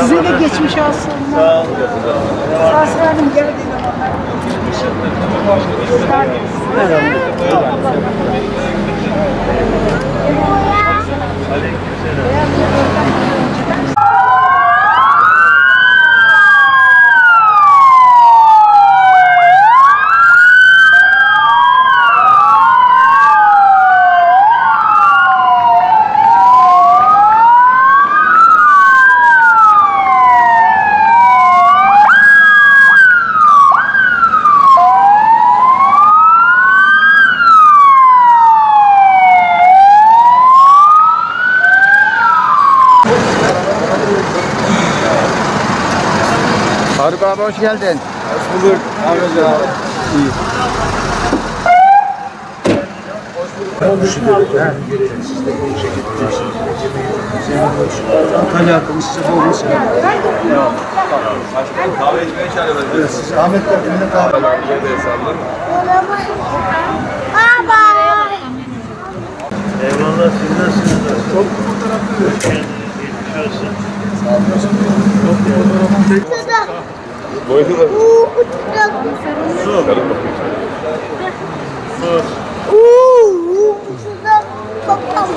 Size de geçmiş olsun. Sağ olun. Sağ salim geldiği zamanlar. Sağ olun. Abi hoş geldin. Hoş bulduk. Ahmet abi. İyi. Antalya hakkında size olması Kahve içmeye çağırıyorlar. Siz Ahmet Bey'le kahve. Eyvallah siz nasılsınız? Çok fotoğraflı. Geçmiş olsun. Boynu da.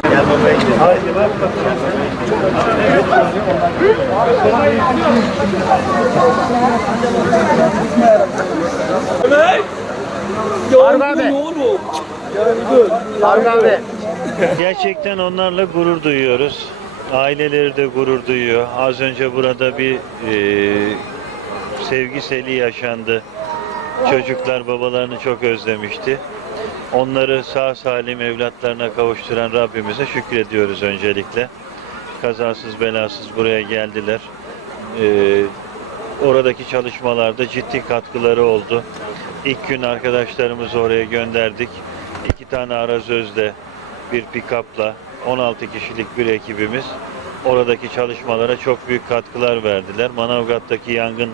Gel babaya gidelim. Haydi bak bakalım. Abi. Faruk abi. Gerçekten onlarla gurur duyuyoruz. Aileleri de gurur duyuyor. Az önce burada bir e, sevgi seli yaşandı. Çocuklar babalarını çok özlemişti. Onları sağ salim evlatlarına kavuşturan Rabbimize şükrediyoruz öncelikle. Kazasız belasız buraya geldiler. Ee, oradaki çalışmalarda ciddi katkıları oldu. İlk gün arkadaşlarımızı oraya gönderdik. İki tane arazözle bir pikapla 16 kişilik bir ekibimiz oradaki çalışmalara çok büyük katkılar verdiler. Manavgat'taki yangın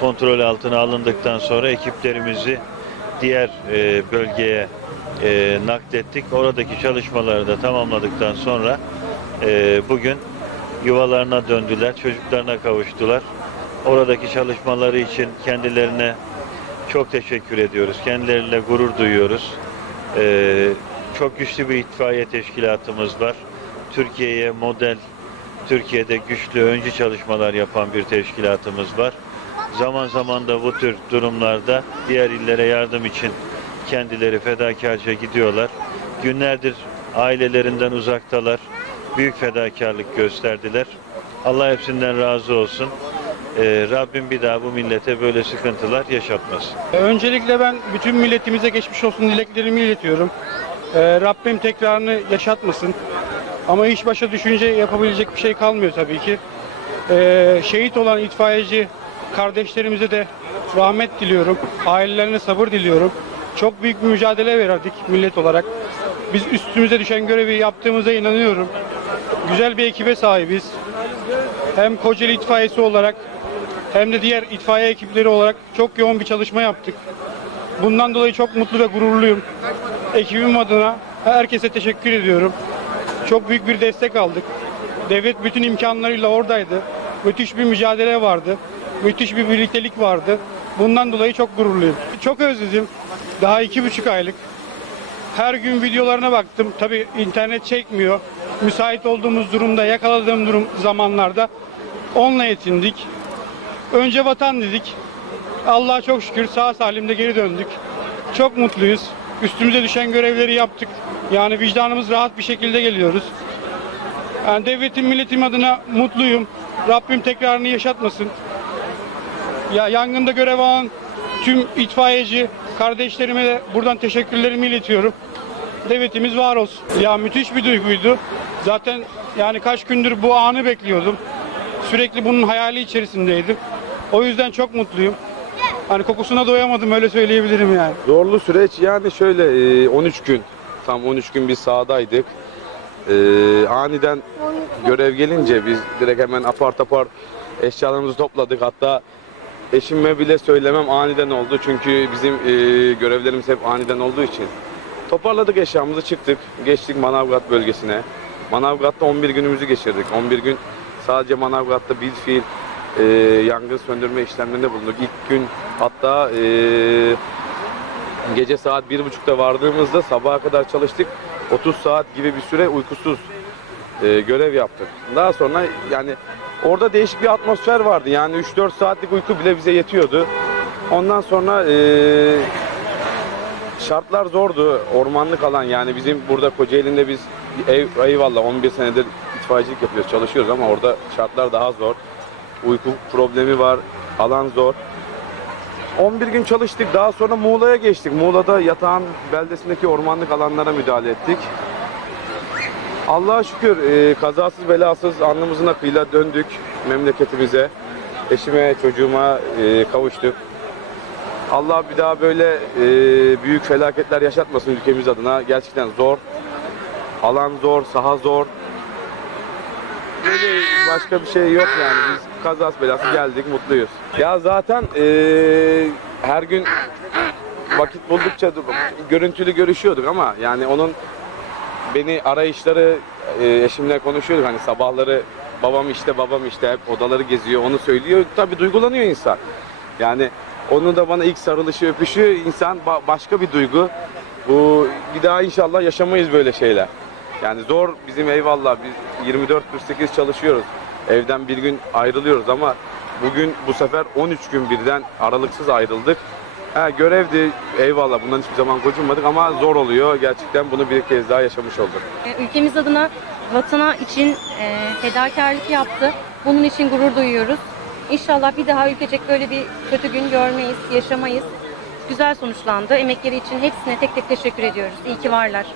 kontrol altına alındıktan sonra ekiplerimizi diğer e, bölgeye e, naklettik. Oradaki çalışmaları da tamamladıktan sonra e, bugün yuvalarına döndüler, çocuklarına kavuştular. Oradaki çalışmaları için kendilerine çok teşekkür ediyoruz. Kendileriyle gurur duyuyoruz. E, çok güçlü bir itfaiye teşkilatımız var. Türkiye'ye model, Türkiye'de güçlü öncü çalışmalar yapan bir teşkilatımız var. Zaman zaman da bu tür durumlarda diğer illere yardım için kendileri fedakarca gidiyorlar. Günlerdir ailelerinden uzaktalar. Büyük fedakarlık gösterdiler. Allah hepsinden razı olsun. Ee, Rabbim bir daha bu millete böyle sıkıntılar yaşatmasın. Öncelikle ben bütün milletimize geçmiş olsun dileklerimi iletiyorum. Ee, Rabbim tekrarını yaşatmasın. Ama iş başa düşünce yapabilecek bir şey kalmıyor tabii ki. Ee, şehit olan itfaiyeci kardeşlerimize de rahmet diliyorum. Ailelerine sabır diliyorum. Çok büyük bir mücadele verdik millet olarak. Biz üstümüze düşen görevi yaptığımıza inanıyorum. Güzel bir ekibe sahibiz. Hem Kocaeli itfaiyesi olarak hem de diğer itfaiye ekipleri olarak çok yoğun bir çalışma yaptık. Bundan dolayı çok mutlu ve gururluyum. Ekibim adına herkese teşekkür ediyorum. Çok büyük bir destek aldık. Devlet bütün imkanlarıyla oradaydı. Müthiş bir mücadele vardı. Müthiş bir birliktelik vardı. Bundan dolayı çok gururluyum. Çok özledim. Daha iki buçuk aylık. Her gün videolarına baktım. Tabii internet çekmiyor. Müsait olduğumuz durumda, yakaladığım durum zamanlarda onunla yetindik. Önce vatan dedik. Allah'a çok şükür sağ salim de geri döndük. Çok mutluyuz. Üstümüze düşen görevleri yaptık. Yani vicdanımız rahat bir şekilde geliyoruz. Yani devletin milletim adına mutluyum. Rabbim tekrarını yaşatmasın. Ya yangında görev alan tüm itfaiyeci kardeşlerime de buradan teşekkürlerimi iletiyorum. Devletimiz var olsun. Ya müthiş bir duyguydu. Zaten yani kaç gündür bu anı bekliyordum. Sürekli bunun hayali içerisindeydim. O yüzden çok mutluyum. Hani kokusuna doyamadım öyle söyleyebilirim yani. Zorlu süreç yani şöyle e, 13 gün. Tam 13 gün biz sahadaydık. E, aniden görev gelince biz direkt hemen apar topar eşyalarımızı topladık. Hatta eşime bile söylemem aniden oldu. Çünkü bizim e, görevlerimiz hep aniden olduğu için. Toparladık eşyamızı çıktık. Geçtik Manavgat bölgesine. Manavgat'ta 11 günümüzü geçirdik. 11 gün sadece Manavgat'ta bir fiil e, yangın söndürme işlemlerinde bulunduk. İlk gün hatta e, gece saat 1.30'da vardığımızda sabaha kadar çalıştık. 30 saat gibi bir süre uykusuz e, görev yaptık. Daha sonra yani orada değişik bir atmosfer vardı. Yani 3-4 saatlik uyku bile bize yetiyordu. Ondan sonra e, şartlar zordu. Ormanlık alan yani bizim burada Kocaeli'nde biz ev, eyvallah 11 senedir itfaiyecilik yapıyoruz, çalışıyoruz ama orada şartlar daha zor. Uyku problemi var, alan zor. 11 gün çalıştık. Daha sonra Muğla'ya geçtik. Muğla'da yatağın beldesindeki ormanlık alanlara müdahale ettik. Allah'a şükür e, kazasız belasız alnımızın akıyla döndük memleketimize. Eşime, çocuğuma e, kavuştuk. Allah bir daha böyle e, büyük felaketler yaşatmasın ülkemiz adına. Gerçekten zor. Alan zor, saha zor. Böyle başka bir şey yok yani. Biz kazas belası geldik, mutluyuz. Ya zaten e, her gün vakit buldukça görüntülü görüşüyorduk ama yani onun beni arayışları e, eşimle konuşuyorduk. Hani sabahları babam işte babam işte hep odaları geziyor onu söylüyor. Tabii duygulanıyor insan. Yani onun da bana ilk sarılışı öpüşü insan ba- başka bir duygu. Bu bir daha inşallah yaşamayız böyle şeyler. Yani zor bizim eyvallah biz 24-48 çalışıyoruz. Evden bir gün ayrılıyoruz ama bugün bu sefer 13 gün birden aralıksız ayrıldık Ha, görevdi eyvallah bundan hiçbir zaman gocunmadık ama zor oluyor. Gerçekten bunu bir kez daha yaşamış olduk. E, Ülkemiz adına vatana için e, fedakarlık yaptı. Bunun için gurur duyuyoruz. İnşallah bir daha ülkecek böyle bir kötü gün görmeyiz, yaşamayız. Güzel sonuçlandı. Emekleri için hepsine tek tek teşekkür ediyoruz. İyi ki varlar.